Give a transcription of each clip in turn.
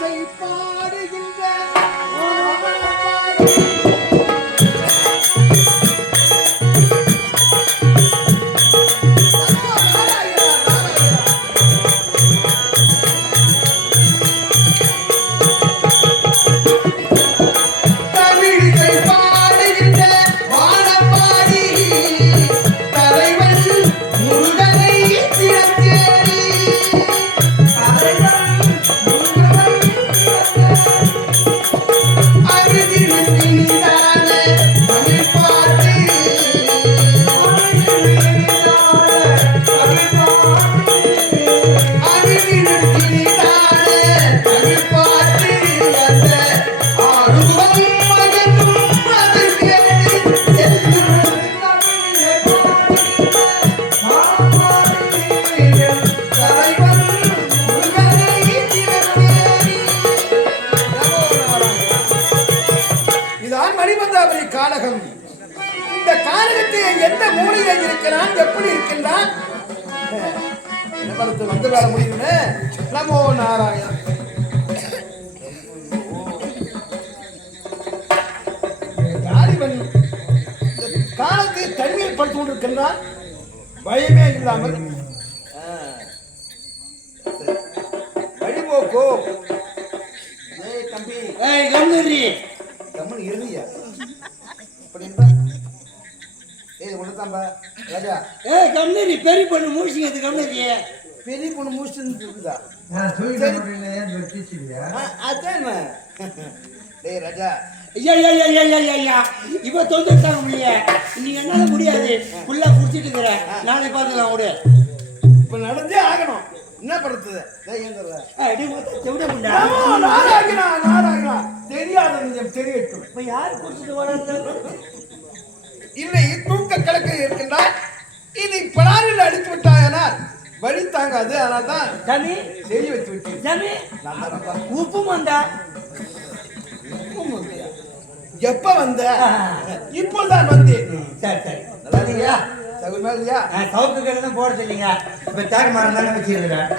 safe. பயமே இல்லாமல். வழிபோக்கோ. ஏய் தம்பி. ஏய் கம்முறி இருந்தியா அப்படி இருந்தா ஏய் ஒண்ணுதான்பா ராஜா. ஏய் கம்முறி பெரிய பொண்ணு மூசிங்க கம்முறி பெரிய பொண்ணு முடிச்சுட்டு இருக்குதா நான்? ஆ, அதான்? டேய் ராஜா. ஐயா ஐயா ஐயா ஐயா ஐயா ஐயா. இவ தொந்தரவு தாங்க முடியல நீ என்னால முடியாது. ஃபுல்லா குடிச்சிட்டு இருக்கிற. நாளை பார்த்துக்கலாம் விடு இப்ப நடந்தே ஆகணும். என்ன படுத்துது தெரியாத தெரியட்டும். இப்ப யார் குடிச்சிட்டு வராங்க? இல்லை தூக்க கலக்க இருக்கின்றார் இனி பலாரில் அடித்து விட்டாயனால் வழி தாங்காது. அதனால தான் சாமி செய்தி வச்சு விட்டேன் தானப்பா. உப்பு மண்டா எப்ப வந்த? இப்போதான் வந்தேன். சரி சரி. நல்லா இருக்கீங்களா சகுமா இல்லையா சவுக்கு கடை தான் போட சொல்லிங்க இப்ப தேக்கு மரம் தானே வச்சிருக்கிறேன்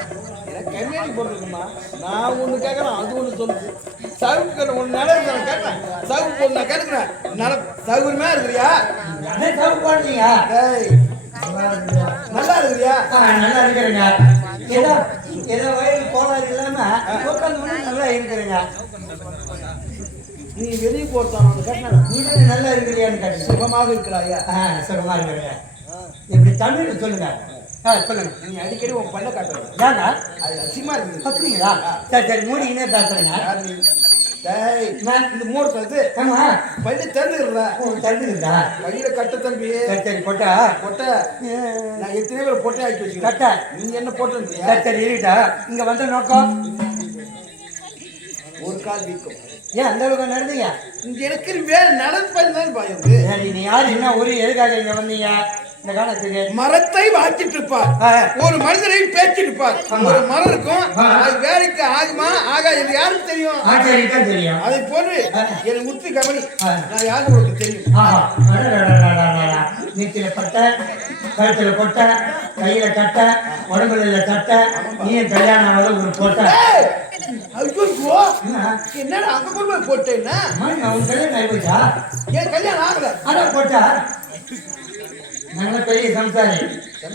போட்டுருக்குமா? நான் ஒண்ணு கேட்கறேன் அது ஒண்ணு சொல்லுது சவுக்கு நடக்குது நான் கேட்டேன் சவுக்கு போட்டு நான் கேட்கிறேன் நட சௌகரியமா இருக்கிறியா? என்ன சவுக்கு போடுறீங்க? நல்லா இருக்கிறியா? நல்லா இருக்கிறேங்க. ஏதோ ஏதோ வயல் கோளாறு இல்லாம உட்காந்து நல்லா இருக்கிறேங்க. நீ வெளியே போட்டான் வந்து கேட்டேன் நீங்க நல்லா இருக்கிறியான்னு கேட்டீங்க சுகமாக இருக்கிறாயா? ஆ சுகமா இருக்கிறேங்க இப்படி தமிழ் சொல்லுங்க. ஆ சொல்லுங்க. நீ அடிக்கடி உன் பண்ண காட்டுற ஏங்க? அது அசியமா இருக்குது. அப்படிங்களா? சரி சரி மூடிக்கினே? டேய் நான் இந்த ஆமா. பள்ளி திறந்துக்கிறதா ஓ தருதுங்களா கையில கட்ட தம்பி சரி சரி கொட்டா. பொட்டை நான் எத்தனை பேர் பொட்டை ஆக்கி வச்சுக்கிறேன் கட்டை. நீ என்ன போட்டுறியா சரி சரி இருக்கட்டா இங்க வந்த நோக்கம். ஒரு கால் வீக்கம். ஏன் அந்த அளவுக்கு நடந்தீங்க? இங்கே இருக்கிற வேற நடப்பதுதான் பயம் நீங்க யார்? என்ன ஒரு எதுக்காக இங்க இந்த காலத்துக்கு? மரத்தை வாத்திட்டு இருப்பார். ஒரு மனிதரை பேச்சிட்டு இருப்பார். ஒரு மரம் இருக்கும். அது வேலைக்கு ஆகுமா? ஆகா இது யாருக்கு தெரியும்? தெரியும். அதை போன்று என் உத்து கவனி. நான் யாரு உங்களுக்கு தெரியும். நீத்தில பட்ட கழுத்துல கொட்ட கையில கட்ட உடம்புல தட்ட நீ கல்யாணம் ஒரு போட்ட ஐயோ என்ன? என்னடா அங்க கொண்டு போய் போட்டேன்னா உன் கல்யாணம் ஆகி போச்சா ஏன் கல்யாணம் ஆகல? அதான் கொட்டா நல்ல பெரிய சம்சாரி.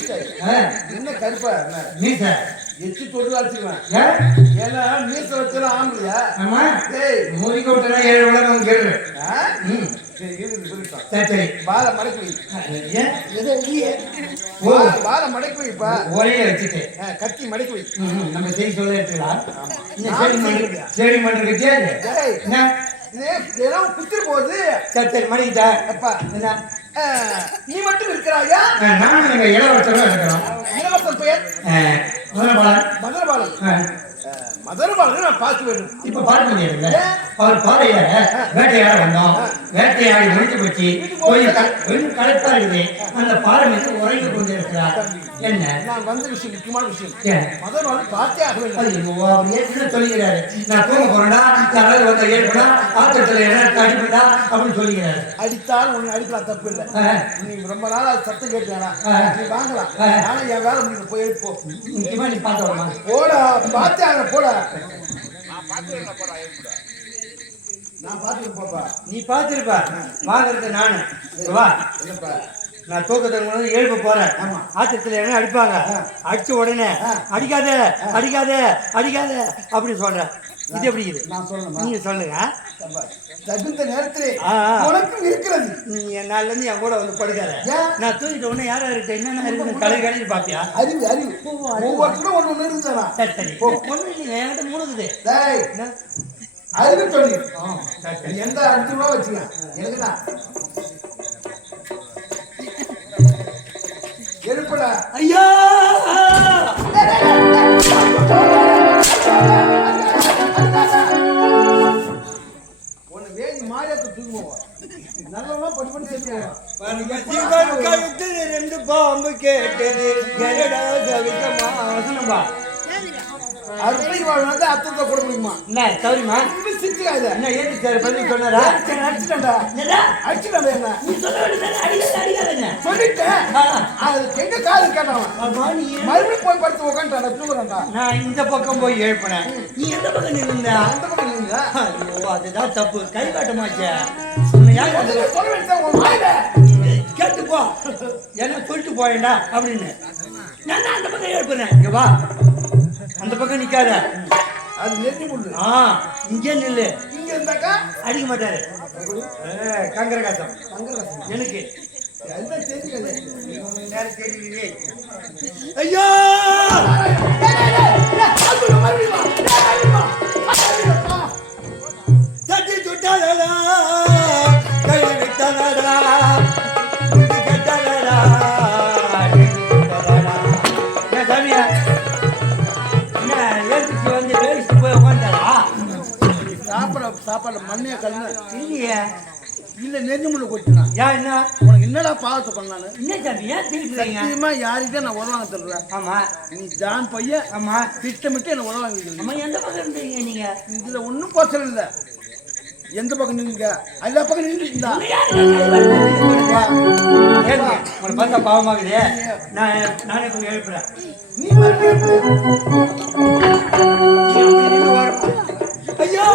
சரி, ஆ, என்ன கருப்பா மீச. எச்சு தொட்டு வச்சுக்குவேன் ஏன்? ஏன்னா மீச வச்சலாம் ஆம்பளையா? ஆமா. ஏய் மூடி கொட்டனா ஏழு உலகம் கேளு. ஆ? ம். சரி வாழை மடக்கி வை. வாழை மடக்கி வைப்பா ஒரே வச்சுட்டேன் கத்தி மடக்கி வை. நம்ம செய்தி சொல்ல எடுத்துக்கலாம். சரி மண்டலுக்கு என்ன? இதெல்லாம் குத்துற போது சரி சரி அப்பா. என்ன? நீ மட்டும் இருக்கிறாயா? நானும் இளவரசர் இருக்கிறோம். இளவரசர் பெயர்? மதுரபாலன். மதுரபாலன். மதுரபாலன் நான் பார்க்க வேண்டும் இப்ப முடியாதுல்ல அவர் பாதையில வேட்டையாட வந்தோம். வேட்டையாடி முடிஞ்சு போச்சு. கொஞ்சம் க- கொஞ்சம் களைப்பா இருக்குது அந்த பாறை மீது உறங்கி கொண்டு இருக்கிறார். என்ன? நான் வந்த விஷயம் முக்கியமான விஷயம். ஏன்? மதுரபாலன் பார்த்தே ஆக வேண்டும் அவர் ஏற்கனவே நான் தூங்க வந்து ஏற்படா ஆத்திரத்துல என்ன அடிப்படா அப்படின்னு சொல்லிக்கிறாரு. அடித்தால் உன்னை அடிக்கலாம் தப்பு இல்லை. நீ ரொம்ப நாளா சத்தம் கேட்டுனா ஆ. நீ வாங்கலாம். ஆனா என் வேலை போய் போ முக்கியமா நீ வரமா? போடா பார்த்தே ஆக போடா நான் பார்த்துட்டு போப்பா. நீ பார்த்திருப்ப வாங்குறது நானு. வா. என்னப்பா? நான் தூக்கத்துக்கு முன்னாடி எழுப்ப போறேன். ஆமா. ஆத்திரத்துல என்ன அடிப்பாங்க? அடிச்ச உடனே அடிக்காத அடிக்காத அடிக்காத அப்படி சொல்றேன் இது எப்படி இது? நான் சொல்லணுமா நீங்க சொல்லுங்க. தகுந்த நேரத்திலே. உனக்கும் இருக்கிறது. நீ என் நாள்ல இருந்து என் கூட வந்து படுக்காத? நான் தூக்கிட்ட உடனே யாரா இருக்கு என்னென்ன இருக்கு கலை கலையில் பாப்பியா அறிவு அறிவு. ஒவ்வொருத்தரும் ஒண்ணு ஒண்ணு இருக்குதானா சரி சரி. இல்லைங்க என்கிட்ட மூணுக்குது? அறிவு சொல்லி. எந்த அஞ்சு ரூபா வச்சுக்க எனக்கு எழுப்படா ஐயா! உன்னை வேதி மாறியத்தை தூக்குவோம். நல்லவா படி சேர்த்துவோம் சிவன் கழுத்தில் இருந்து பாம்பு கேட்டது. எரடா கவிதமா வசனம்பா அறுபடி வாழ்நாள் அத்தத்தை போட முடியுமா? என்ன சௌரியமா சித்திக்காத என்ன ஏத்தி சார் பதில் சொன்னாரா? என்ன? நீ சொல்ல வேண்டியது ஆ. அது எங்க காது கேட்டான் மறுபடியும் போய் படுத்து உட்காந்துட்டான் தூங்குறான்டா. நான் இந்த பக்கம் போய் எழுப்பினேன். நீ எந்த பக்கம் நின்ன அந்த பக்கம் நீங்க ஐயோ அதுதான் தப்பு. கை காட்டமாச்சே உன்னை யார் கண்டது? சொல்ல வேண்டியது? உன் வாயில. கேட்டு போ. என்ன சொல்லிட்டு போயேன்டா அப்படின்னு. நான் அந்த பக்கம் எழுப்புறேன் இங்க வா. அந்த பக்கம் நிக்காத. அது நெருங்கி முள்ளு ஆ இங்கே நில்லு. இங்க இருந்தாக்கா? அடிக்க மாட்டாரு. கங்கரகாசம். தங்கரசம் எனக்கு. தெரியலையே ஐயோ! தட்டி சுட்டாதடா கை விட்டதடா சாப்பிட மண்ணைய கல்லு இல்லையே. இல்ல நெருங்கி முள்ளு கொட்டினா ஏன் என்ன? உனக்கு என்னடா பாவத்தை பண்ணானு? என்ன சாமி ஏன் திருப்பிடுறீங்க சத்தியமா யார்கிட்ட நான் உதவாங்க தருவேன் ஆமா. நீ ஜான் பையன். ஆமா. திட்டமிட்டு என்ன உதவாங்க அம்மா எந்த பக்கம் இருந்தீங்க நீங்க? இதுல ஒண்ணும் பிரச்சனை இல்ல. எந்த பக்கம் நின்னுங்க எல்லா பக்கம் ஏங்க, உங்களை பார்த்தா பாவமாகுதே. நான் நானே கொஞ்சம் எழுப்புறேன். ஐயோ!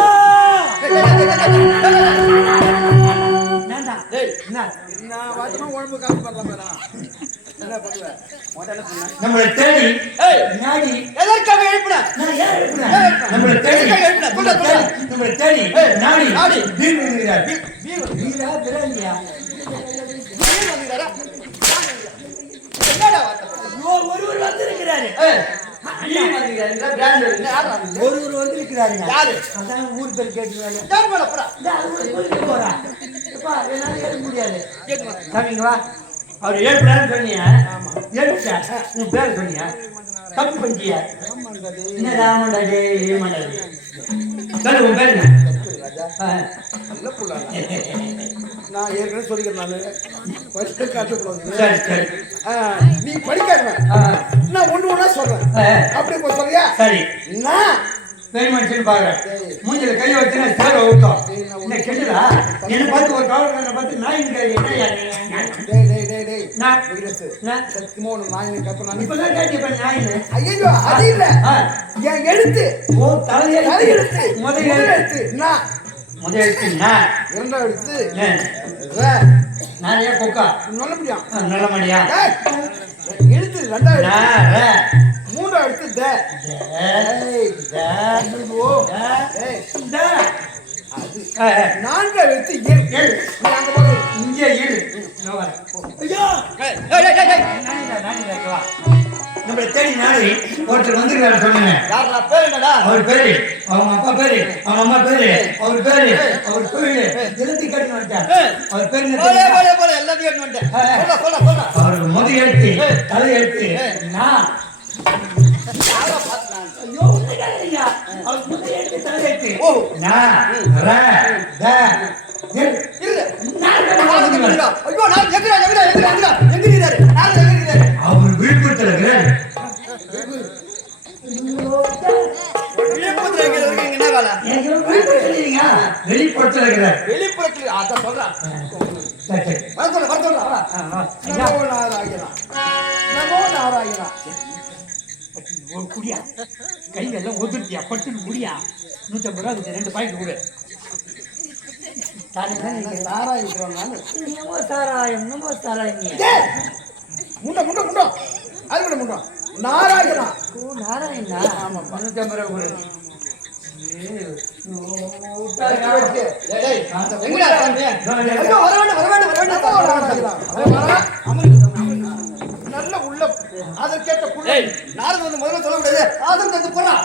நம்மளை தேடி நாடி எதற்காக எழுப்பின? நம்மளை தேடி நம்மளை தேடி நாடி. நாடி. பிராண்டியா? என்னடா வார்த்தை ஐயோ, ஒருவர் வந்திருக்கிறாரு. வந்து ஒருவர் யாரு? அதான் ஊர் பேர் கேட்டுருவாங்க யார் மேல போறா சாமிங்களா? அவர் ஏழ்படான்னு சொன்னீங்க. ஏழுச்சா உன் பேர் சொன்னீங்க. தப்பு என்ன சொல்லு உன் பேர் என்ன. நல்ல புள்ள நான் ஏற்கனவே சொல்லிக்கிறேன் நானு. படிக்க காட்டக்கூடாது சரி சரி. நீ. நான் ஒண்ணு ஒண்ணா சொல்றேன். ஆ. அப்படி போய் சொல்றியா? சரி. நான் பெரிய மனுஷன் பாக்குறேன் மூஞ்சில கை வச்சுனா சேர ஊத்தம். என்ன கெட்டுதா? என்ன பார்த்து ஒரு கவர்மெண்ட் பார்த்து நாய் நான் நான். நான் எழுத்து. முதல் எழுத்து. நான் முதல் எழுத்து. நிறைய கொக்கா? சொல்ல முடியும் நல்ல மணியா டேய், எழுத்து எழுத்து த. நான்காம் எழுத்து இரு. இங்கே இரு. நம்மளை தேடி நாடி ஒருத்தர் வந்திருக்காரு என்னடா அவர் பேரு. அவங்க அப்பா பேரு. அவங்க அம்மா பேரு. அவர் பேரு. அவர் கோயிலு எல்லாத்தையும் கேட்டு வந்துட்டார். அவர் பேரு எல்லாத்தையும் எடுத்து வந்துட்டேன். அவர் முது எழுத்து தலை எழுத்து. நான் அவர் விழுப்புரத்தில் இருக்கிறார். வெளிப்புறத்தில் இருக்கிறார் வெளிப்புறத்துல அதான் சொல்றான் வர சொல்ல வர நமோ நாராயணா. ஒரு குடியா கையில எல்லாம் ஒதுர்த்தியா பட்டுன்னு குடியா நூற்றம்பது ரூபா அதுக்கு ரெண்டு பாக்கெட் கொடு சாராயம் என்னமோ சாராயம் என்னமோ சாராயம் முண்டை முண்டை முண்டை அது கூட முண்டை நாராயணா ஓ நாராயணா நூற்றம்பது ரூபா கொடு வர வேண்டாம், வர வேண்டாம், வர வேண்டாம். அதற்கேற்ற புள்ள நாரது வந்து முதல்ல சொல்ல முடியாது. ஆதம் தந்து போறான்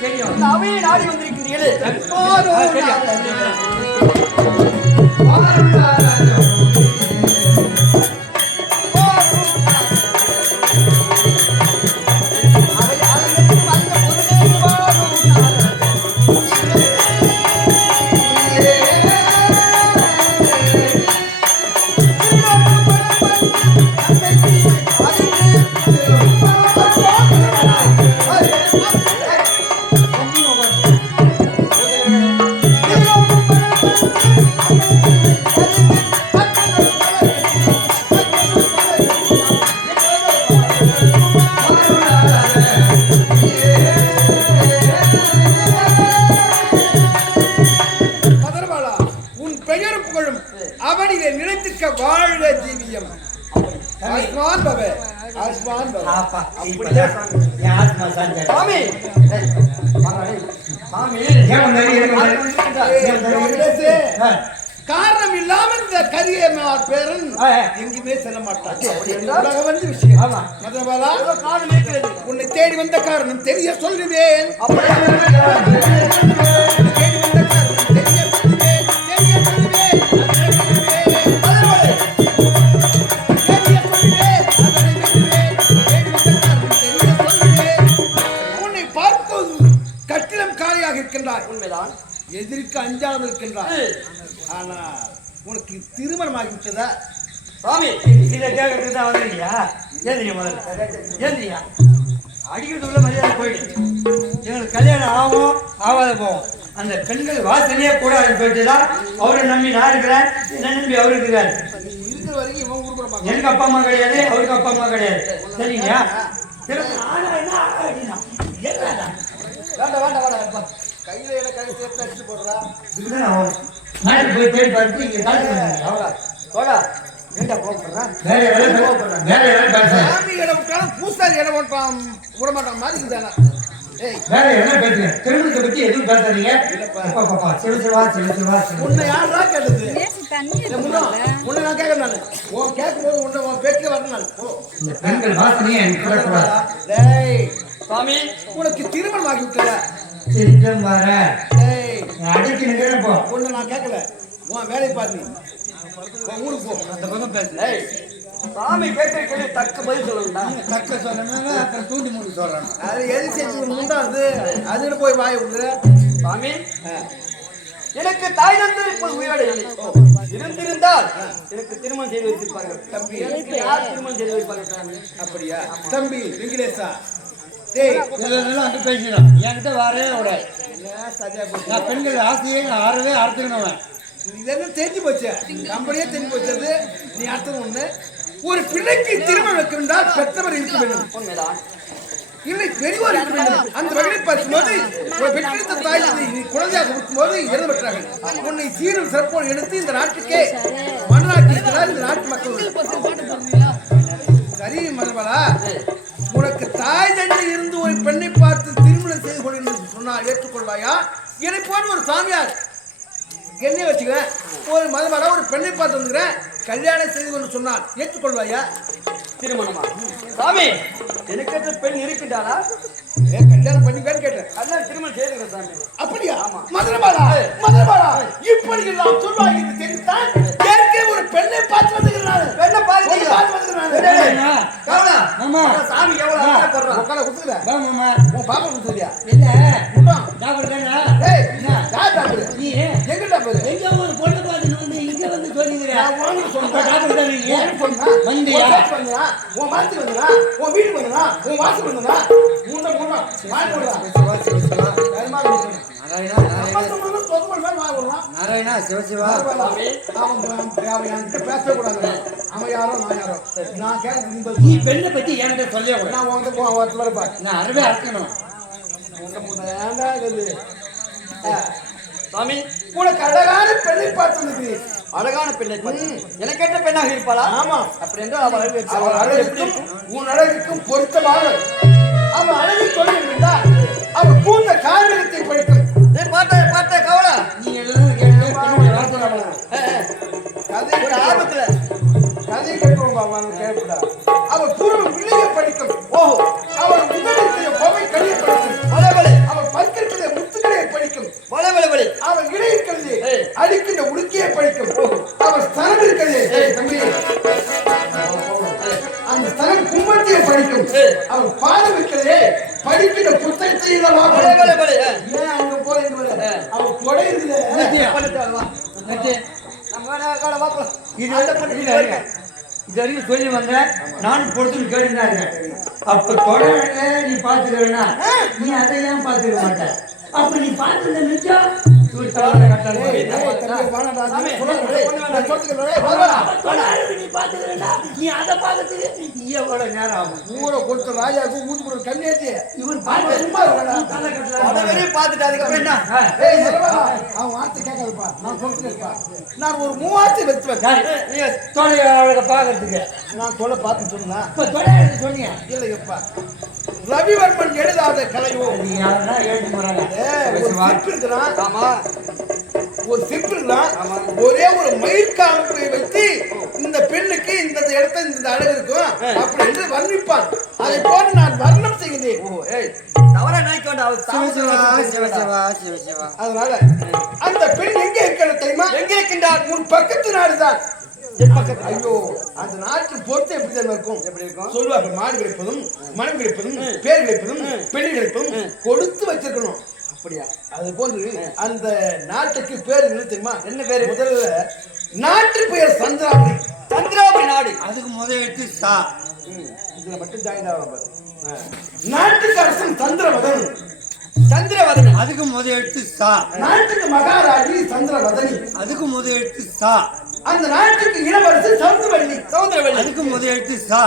தெரியும் அவையை நாடி வந்திருக்கிறீர்களே. ஆஸ்மான் பவ ஆஸ்மான் பவ ஆப்பா, இப்படிதான் என் ஆத்மா சாஞ்சாரு. சாமி சாமி, ஏன் வந்தாரு? ஆ, காரணம் இல்லாமல் இந்த கரியமார் பேரன். எங்குமே செல்ல மாட்டான் வந்து விஷயம். மதரபாலா உன்னை தேடி வந்த காரணம் தெரிய சொல்லுவேன். உண்மைதான் எதிர்க்கு அஞ்சாமல் இருக்கின்றாய் ஆனா உனக்கு திருமணம் ஆகிவிட்டதா சாமி, இதை கேட்கறதுக்கு தான் வந்திருக்கியா? ஏந்திரியா முதல்ல. ஏந்திரியா. அடிக்கிறதுக்குள்ள மரியாதை போயிடு. எங்களுக்கு கல்யாணம் ஆகும் ஆகாத போகும் அந்த பெண்கள் வாசனையே கூடாதுன்னு சொல்லிட்டு தான் அவரை நம்பி நான் இருக்கிறேன் என்ன நம்பி அவர் இருக்கிறார் இருக்கிற வரைக்கும் இவன் எனக்கு அப்பா அம்மா கிடையாது அவருக்கு அப்பா அம்மா கிடையாது சரிங்களா சரி, ஆனா என்ன ஆனா அப்படின்னா, என்னடா? வேண்டாம் வேண்டாம் வேண்டாம் கையில என்ன கை சேர்த்து அடிச்சு போடுறா. நாளைக்கு போய் தேடி இங்க. போடா. ஏண்டா வேற வேற. சாமி இடம் விட்டாலும் பூசாரி இடம் விட்டான் விட மாட்டான் மாதிரி இருந்தானா வேற என்ன பேசுங்க திருமணத்தை பத்தி எதுவும் பேசாதீங்க. சிவ சிவா சிவ உன்னை யாரா கேட்டது? நான் கேட்கறேன் நானு. உன் கேட்கும் போது உன்னை உன் பேச்சுல வரணும் நான். இந்த பெண்கள் வாசனையை எனக்கு சாமி உனக்கு திருமணம் ஆகி சிரிக்கம் வர. போ உன்னை நான் கேட்கல உன் வேலையை பாரு ஊருக்கு போ. அந்த பக்கம் பேசு சாமி கேள்வி தக்க பதில் சொல்லணும்டா. தக்க சொல்லணும்னா அப்புறம் தூண்டி மூடி சொல்லணும் அது எது செஞ்சு முண்டா அது? அதுன்னு போய் வாய் விடுற சாமி எனக்கு தாய் தந்தை இப்போது உயிரோடு இல்லை. இருந்திருந்தால் எனக்கு திருமணம் செய்து வைத்திருப்பார்கள். தம்பி எனக்கு யார் திருமணம் செய்து வைப்பார்கள்? அப்படியா தம்பி வெங்கடேசா. வந்து பேசிடும் என்கிட்ட வரவே போச்சு? நான் பெண்கள் ஆசையே நான் ஆறவே அறுத்துக்கணும் இதெல்லாம் தெரிஞ்சு போச்சு? நம்மளையே தெரிஞ்சு போச்சது. நீ அர்த்தம் ஒண்ணு. ஒரு பிள்ளைக்கு திருமணம் வைக்க என்றால் பெற்றவர் இருக்க வேண்டும். இல்லை பெரியவர் இருக்க வேண்டும். அந்த வகையில் பார்க்கும்போது ஒரு பெற்றெடுத்த தாய் குழந்தையாக இருக்கும்போது இறந்து பெற்றார்கள் உன்னை சீரும் சிறப்போடு எடுத்து இந்த நாட்டுக்கே மன்னராட்சி இந்த நாட்டு மக்கள். சரி மதுபாலா உனக்கு தாய் தந்தை இருந்து ஒரு பெண்ணை பார்த்து திருமணம் செய்து கொள் என்று சொன்னால் ஏற்றுக்கொள்வாயா? என்னை போன்ற ஒரு சாமியார். என்னைய வச்சுக்கிறேன். ஒரு மதுபாலா ஒரு பெண்ணை பார்த்து வந்துக்கிறேன். கல்யாணம் செய்து கொண்டு சொன்னால் ஏற்றுக்கொள்வாயா? திருமணமா? சாமி எனக்கு பெண் இருக்கின்றாளா? ஏ கல்யாணம் பண்ணிக்கான்னு கேட்டேன். அதான் திருமணம் செய்துக்கிறேன் சாமி. அப்படியா? மதுரபாலா மதுரபாலா இப்படி எல்லாம் சொல்வாங்க என்று தெரிவித்தான் ஏற்கனவே ஒரு பெண்ணை பார்த்து வந்துக்கிறாரு பெண்ணை பார்த்தீங்களா? பார்த்து வந்துக்கிறாரு கவனா மாமா சாமி எவ்வளவு அழகா போடுறான் உட்கார வா மாமா உன் பாப்பா குத்துறியா இல்ல தானா ஏய் யார் டாக்டர் நீ எங்க டாக்டர் எங்க ஒரு பொண்ணு பார்த்து வந்து இங்க வந்து சொல்லிக்கிறியா நான் உனக்கு சொன்னேன். டாக்டர் தான் நீங்க உனக்கு சொன்னேன். வந்தியா? உன்? உன் மாத்துக்கு வந்தனா? உன் வாசலுக்கு வந்தனா? மூணை மூணா. கருமா. நாராயணா சிவசிவா பேசவே கூடாது. அவன் யாரோ நான் யாரோ நான் கேட்க நீ. பெண்ணை பத்தி என்கிட்ட சொல்லவே கூடாது. நான் உன்கிட்ட போ அவன் வரப்பா நான் அறவே அறுக்கணும். சாமி. உனக்கு அழகான பெண்ணை பார்த்து அழகான பெண்ணை எனக்கு கேட்ட பெண்ணாக இருப்பாளா? ஆமா. அப்படி என்றால் அவள் அழகு அவன் அவள் அழகுக்கும் உன் அழகுக்கும் பொருத்தமாக. அவன் அழகு சொல்லியிருந்தா அவன் பூந்த காவிரத்தை படிக்கும் கதை கட்டுவோம் அவன் கேட்கடா அவன் பூர்வ வில்லையை படிக்கும். ஓஹோ அவன் உதவிய பொவை கழிய படிக்கும் வலை வலை அவன் பற்கிற முத்துக்களை படிக்கும். வலை வலை வலை அவன் இடையிருக்கிறது ஏய். அடிக்கின்ற உடுக்கியை படிக்கும். அவன் ஸ்தலம் இருக்கிறது தம்பி. அந்த ஸ்தலம் கும்பத்தியை படிக்கும். ஏய். அவன் பாதம் இருக்கிறதே படிக்கின்ற புத்தகத்தை. ஏன் அங்க போய் இங்க வர? அவன் கொடை இருக்குது. நம்ம காலை பார்க்கலாம். இது இது வரைக்கும் சொல்லி வந்தேன் நானும் பொறுத்துன்னு கேட்டுதான் இருக்கேன் அப்ப தொடர்ல நீ பாத்துக்கிறேன்னா நீ அதை ஏன் பாத்துக்க மாட்ட. அப்ப நீ பாத்துக்க நிச்சயம் நீ அதை பாக்கிறதுக்கு எவ்வளவு நேரம் ஆகும் ஊரை கொடுத்த ராஜாவுக்கு ஊத்து போடுற கண்ணியாச்சு இவர். தலை பார்த்துட்டு அதுக்கப்புறம் என்ன? அவன் வார்த்தை கேட்காதுப்பா நான் சொல்றேன்ப்பா நான் ஒரு யாரு? நீங்க தொலை பாக்குறதுக்கு நான் சொல்ல பார்த்து சொன்னா தொலை சொன்னீங்க இல்லையப்பா ரவிவர்மன் எழுதாத ஏய், ஒரு ஆமா. ஒரு ஒரே மயிர்காம்பை வைத்து இந்த பெண்ணுக்கு இந்த இடத்துல இந்த அழகு இருக்கும். அப்படி என்று வர்ணிப்பான். அதை போல நான் வர்ணம் செய்கிறேன் அதனால அந்த பெண் எங்க இருக்கிறது தெரியுமா? எங்க இருக்கின்றார் உன் பக்கத்து நாடுதான். என் ஐயோ அந்த நாட்டு பொறுத்து எப்படி தெரியுமா இருக்கும்? எப்படி இருக்கும்? சொல்லுவார்கள் மாடு கிடைப்பதும் மனம் கிடைப்பதும் பேர் கிடைப்பதும் கிடைப்பதும் கொடுத்து வச்சிருக்கணும். அப்படியா? அது போன்று அந்த நாட்டுக்கு பேர் என்ன தெரியுமா? என்ன பேரு? முதல்ல நாட்டு பெயர் சந்திராபுரி சந்திராபுரி நாடு. அதுக்கு முதல் எடுத்து சா. இதுல மட்டும் ஜாயின் ஆகும் நாட்டுக்கு அரசன் சந்திரவதன். சந்திரவதனன் அதுக்கு முதல் எடுத்து சா. நாட்டுக்கு மகாராஜி சந்திரவதனி. அதுக்கு முதல் எடுத்து சா. அந்த நாட்டுக்கு இளவரசி சவுந்தரவல்லி சௌந்தரவல்லி அதுக்கு முதல் எடுத்து சா.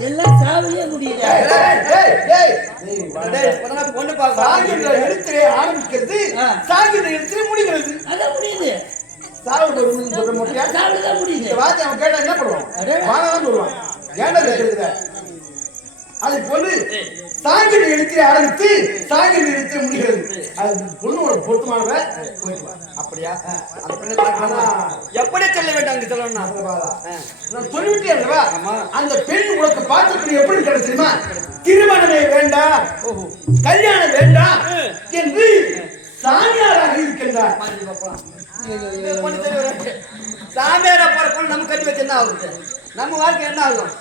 எல்லாம் சாவிலே முடியல. பொண்ணு பார்க்க சாகின்ற எழுத்திலே ஆரம்பிக்கிறது சாகின்ற எழுத்திலே முடிகிறது. அதான் முடியுது. சாவு வரும்னு சொல்ல மாட்டியா சாவிலே முடியுது. இந்த வார்த்தை அவன் கேட்டா என்ன பண்ணுவான்? வானதான் சொல்லுவான் ஏன்டா கேட்குற அது போல சாகின்ற எழுத்திலே ஆரம்பித்து சாகின்ற எழுத்திலே முடிகிறது. அது பொண்ணோட பொருத்தமானவ அப்படியா? எப்படி செல்ல வேண்டும் அங்கு செல்லணும்னா. நான் சொல்லிவிட்டேன் அல்லவா? அந்த பெண் உனக்கு பார்த்துட்டு எப்படி கிடைச்சிருமா திருமணமே வேண்டாம் கல்யாணம் வேண்டாம் என்று சாமியாராக இருக்கின்றார். சாமியாரா போற பொண்ணு நம்ம கட்டி வச்சு என்ன ஆகுது? நம்ம வாழ்க்கை என்ன ஆகும்?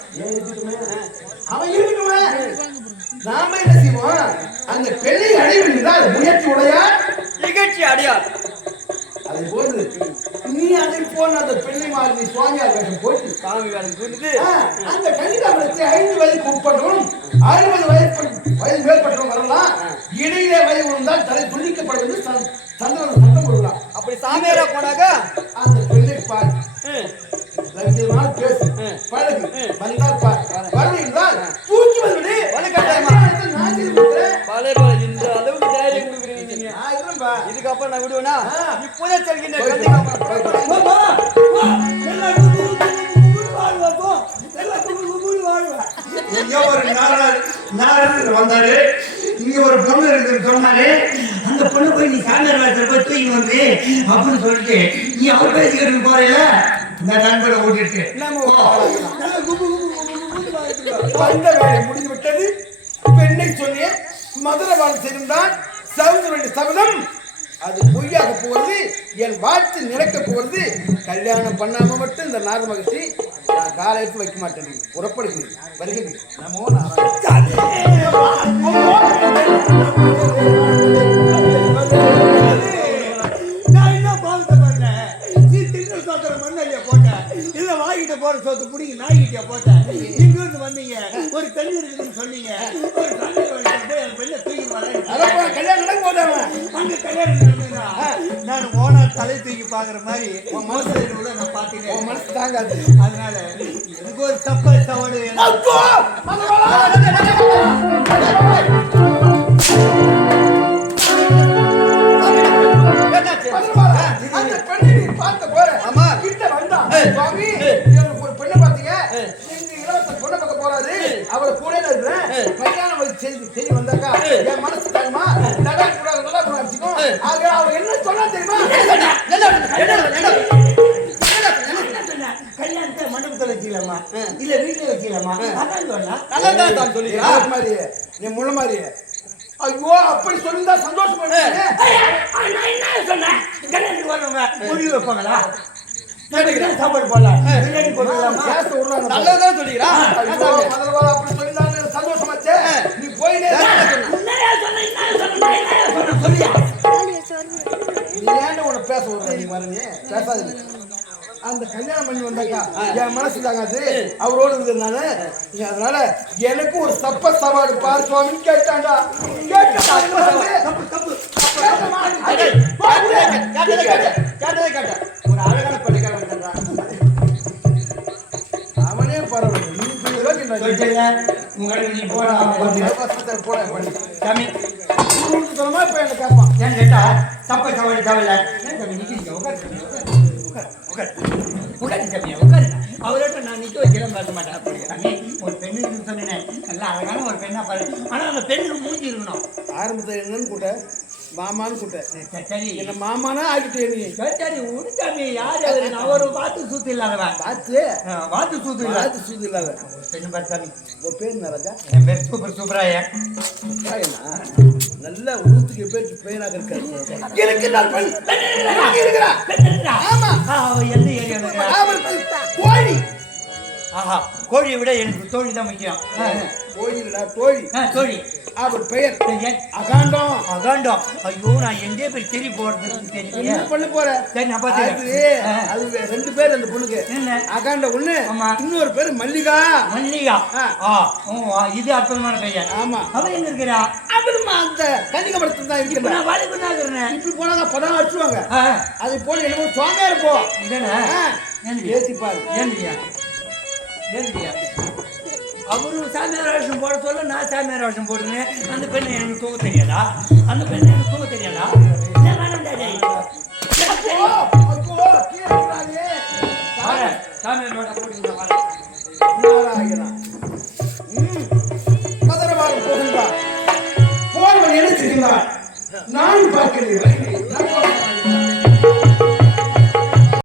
அவன் இருக்கணுமே நாம என்ன செய்வோம்? அந்த பெண்ணை அடைவென்றால் முயற்சி உடையார். நிகழ்ச்சி அடையார். அதை போன்று நீ அதை போன அந்த பெண்ணை மாதிரி சுவாமியார் வேஷம் போட்டு. சாமி வேலை புரிந்து அந்த கன்னிகாபுரத்தை ஐந்து வயதுக்கு உட்பட்டவரும் அறுபது வயது வயது மேற்பட்டவரும் வரலாம். இடையிலே வயது இருந்தால் தலை துண்டிக்கப்படும் என்று சந்- சந்திரன் சட்டம் போடுகிறான். அப்படி சாமியாரா போனாக்க? அந்த பெண்ணை பார். ம், லட்சியமான பேசு. பழகு. வந்தால் பார். நான் விடுவேனா. இப்போதே செல்கின்ற கண்டிப்பா எங்க ஒரு நாரதர் வந்தாரு இங்க ஒரு பொண்ணு இருக்குன்னு சொன்னாரு அந்த பொண்ணு போய் நீ சாமியார் வேஷத்துல போய் தூக்கி வந்து அப்படின்னு சொல்லிட்டு நீ அவர் பேசிக்கிட்டு போறீல இந்த நண்பரை ஓட்டிட்டு வந்த வேலை முடிந்து விட்டது பெண்ணை சொன்னேன் மதுரை வாழ் செய்திருந்தான் சவுந்தரவள்ளி சபதம் அது பொய்யாக போகிறது என் வாழ்த்து நிலைக்க போகிறது. கல்யாணம் பண்ணாமல் மட்டும் இந்த நாக மகிழ்ச்சி நான் காலை எடுத்து வைக்க மாட்டேன். புறப்படுகிறேன் வருகிறேன் நமோ நான் என்ன பாவத்தை பண்ணேன்? நீ திங்கள் சாத்திர மண்ணல்ல போட்ட நாய்கிட்ட போட்டேன். இங்கிருந்து வந்தீங்க. ஒரு தண்ணி இருக்குதுன்னு சொன்னீங்க. ஒரு தண்ணி அதப்பா கல்யாணம் நடக்க நடந்ததுன்னா நான் ஓனா தலை தூக்கி பாக்குற மாதிரி உன் மனசுல கூட நான் உன் மனசு தாங்காது. அதனால எனக்கு ஒரு தப்பா தவறு அந்த கல்யாணம் பண்ணி வந்தாக்கா என் மனசு தாங்காது அவரோடு இருந்ததுனால அதனால எனக்கு ஒரு சப்ப சவாடு பார் சுவாமி கேட்டாண்டா. ஒரு அழகான வந்தான்டா. அவனே பரவாயில்லை நீ உங்களுக்கு போடா சாமி சொன்னமா இப்ப என்ன கேட்பான் ஏன் கேட்டா தப்ப சவாரி தேவையில்ல உட்காரு. உட்காரு உட்காரு உட்காரு. அவர்கிட்ட நான் நிக்க வைக்கிறேன் பேச மாட்டேன். அப்படி ஒரு பெண்ணுக்கு சொன்னேன். நல்லா அழகான ஒரு பெண்ணா பாரு. ஆனா அந்த பெண்ணுக்கு மூஞ்சி இருக்கணும். ஆரம்பத்துல என்னன்னு கூட்ட மாமான்னு கூட்ட. சரி, என்ன மாமானா ஆகிட்டே நீ. சரி, சரி உடு சாமி. யார் அவரு? ஒரு வாத்து சூத்து இல்லாதவன் ஆ, வாத்து சூத்து இல்லாத பார்த்து சூது இல்லாத பெண்ணு பாரு சாமி. உன் பேர் ராஜா? என் பேர் சூப்பர் சூப்பராய? நல்ல ஊத்துக்கு பேருக்கு பெயினாக இருக்காரு இருக்கு நான் பெண் பெண் இருக்கிறா ஆமா எந்த அவருக்கு கோழி ஆஹா கோழியை விட எனக்கு தோழி தான் முக்கியம். ஆ, கோழிடா தோழி. தோழி. அவர் பெயர் அகாண்டம் அகாண்டம் ஐயோ நான் எங்கே போய் தெரி போறதுன்னு என்ன தெரியல பண்ண போற? சரி நான் ஆ. அது ரெண்டு பேர் அந்த பொண்ணுக்கு. என்ன? அகாண்ட ஒண்ணு. இன்னொரு பேரு மல்லிகா. மல்லிகா? இது அற்புதமான பையன். ஆமா. அவ எங்க இருக்கிறா? அப்புறமா அந்த கன்னிகபடத்துல தான் இருக்கிறேன் நான் வாலி பண்ணா இருக்கிறேன். இப்படி போனாங்க படம் அடிச்சுவாங்க அது போல என்னமோ சுவாமியா இருப்போம் இதானே ஏன்டியா? ஏசி அவரும் சாமியார் வேஷம் போட சொல்ல நான் சாமியார் வேஷம் போடுறேன். அந்த பெண்ணை எனக்கு தூக்க தெரியாதா? அந்த பெண்ணை எனக்கு தூக்க தெரியாதா? ஏன் சாமியார் வரேன். போகின்றார். நான் பார்க்கிறேன்.